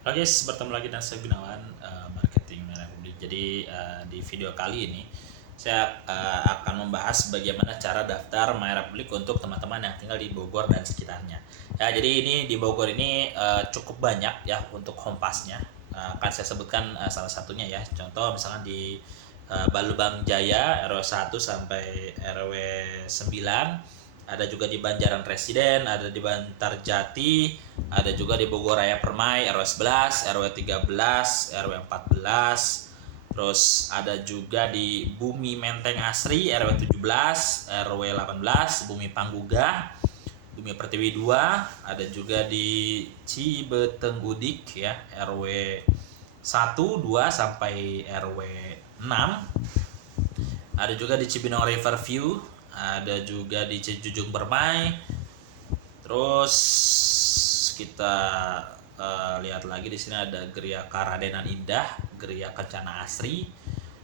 Halo guys, bertemu lagi dengan saya Gunawan, Marketing Merah Publik. Jadi di video kali ini saya akan membahas bagaimana cara daftar Merah Publik untuk teman-teman yang tinggal di Bogor dan sekitarnya. Ya, jadi ini di Bogor ini cukup banyak ya untuk home pass-nya. Akan saya sebutkan salah satunya ya. Contoh misalkan di Balubang Jaya RW 1 sampai RW 9, ada juga di Banjaran Residen, ada di Bantarjati, ada juga di Bogor Raya Permai RW 11, RW 13, RW 14. Terus ada juga di Bumi Menteng Asri RW 17, RW 18, Bumi Pangguga, Bumi Pertiwi 2, ada juga di Cibeteng Udik ya RW 1, 2 sampai RW 6. Ada juga di Cibinong Riverview, ada juga di Cijujung Permai. Terus kita lihat lagi di sini ada Geria Karadenan Indah, Geria Kencana Asri,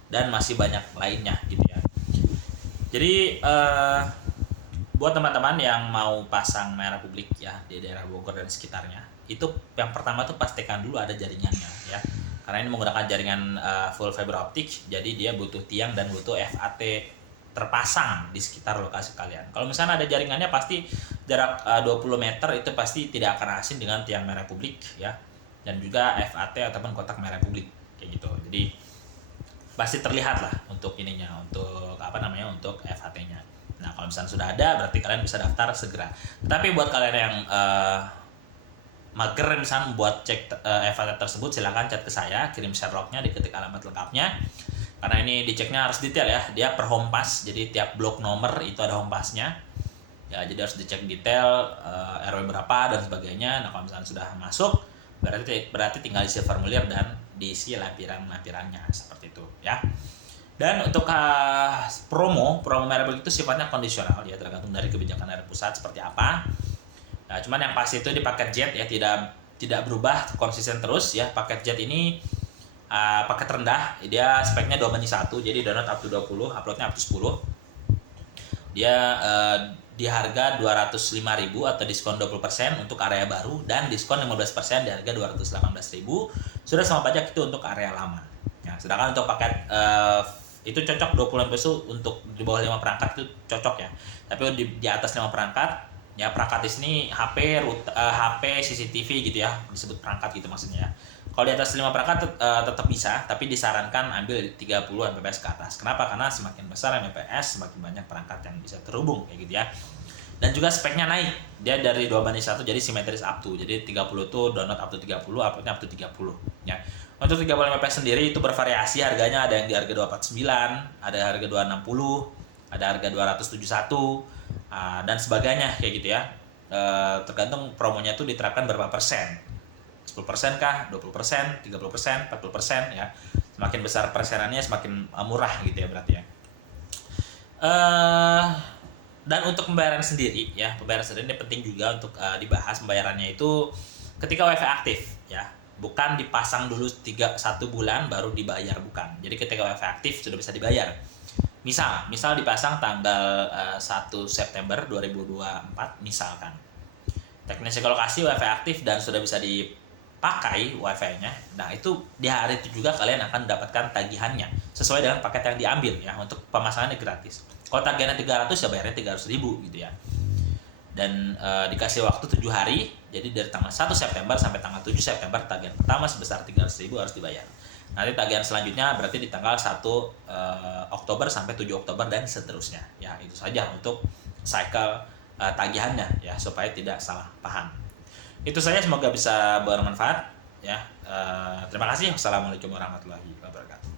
dan masih banyak lainnya gitu ya. Jadi buat teman-teman yang mau pasang Merah Publik ya di daerah Bogor dan sekitarnya, itu yang pertama tuh pastikan dulu ada jaringannya ya. Karena ini menggunakan jaringan full fiber optik, jadi dia butuh tiang dan butuh FAT terpasang di sekitar lokasi kalian. Kalau misalnya ada jaringannya, pasti jarak 20 meter itu pasti tidak akan asing dengan tiang Merah Publik ya, dan juga FAT ataupun kotak Merah Publik kayak gitu. Jadi pasti terlihat lah untuk ininya, untuk untuk FAT-nya. Nah, kalau misalnya sudah ada, berarti kalian bisa daftar segera. Tapi buat kalian yang mager misalnya buat cek FAT tersebut, silakan chat ke saya, kirim Sherlocknya, diketik alamat lengkapnya. Karena ini diceknya harus detail ya, dia per home pass, jadi tiap blok nomor itu ada home passnya ya, jadi harus dicek detail RW berapa dan sebagainya. Nah, kalau misalnya sudah masuk, berarti tinggal isi formulir dan diisi lampirannya seperti itu ya. Dan untuk promo Merah Publik itu sifatnya kondisional ya, tergantung dari kebijakan dari pusat seperti apa. Nah, cuman yang pasti itu di paket jet ya, tidak berubah, konsisten terus ya. Paket jet ini paket rendah, dia speknya 2:1, jadi download up to 20, uploadnya up to 10. Dia di harga 205.000 atau diskon 20% untuk area baru, dan diskon 15% di harga 218.000 sudah sama pajak itu untuk area lama ya. Sedangkan untuk paket itu cocok 20 MB untuk di bawah 5 perangkat itu cocok ya. Tapi di atas 5 perangkat ya, perangkat di sini HP, HP, CCTV gitu ya, disebut perangkat gitu maksudnya ya. Kalau di atas 5 perangkat tetap bisa, tapi disarankan ambil 30 Mbps ke atas. Kenapa? Karena semakin besar Mbps, semakin banyak perangkat yang bisa terhubung kayak gitu ya. Dan juga speknya naik. Dia dari 2:1 jadi simetris up to. Jadi 30 itu download up to 30, uploadnya up to 30 ya. Untuk 30 Mbps sendiri itu bervariasi harganya, ada yang di harga 249, ada harga 260, ada harga 271 dan sebagainya kayak gitu ya. Tergantung promonya itu diterapkan berapa persen. 10% kah, 20%, 30%, 40% ya. Semakin besar persenannya semakin murah gitu ya berarti ya. Dan untuk pembayaran sendiri ya, pembayaran sendiri ini penting juga untuk dibahas. Pembayarannya itu ketika WiFi aktif ya, bukan dipasang dulu 1 bulan baru dibayar, bukan. Jadi ketika WiFi aktif sudah bisa dibayar. Misal dipasang tanggal 1 September 2024 misalkan. Teknisi lokasi WiFi aktif dan sudah bisa dipakai WiFi-nya. Nah, itu di hari itu juga kalian akan mendapatkan tagihannya sesuai dengan paket yang diambil ya. Untuk pemasangannya gratis. Kalau tagihannya 300 ya bayarnya 300.000 gitu ya. Dan dikasih waktu 7 hari. Jadi dari tanggal 1 September sampai tanggal 7 September tagihan pertama sebesar 300.000 harus dibayar. Nanti tagihan selanjutnya berarti di tanggal 1 Oktober sampai 7 Oktober dan seterusnya. Ya, itu saja untuk cycle tagihannya ya, supaya tidak salah paham. Itu saja, semoga bisa bermanfaat ya. Terima kasih. Wassalamualaikum warahmatullahi wabarakatuh.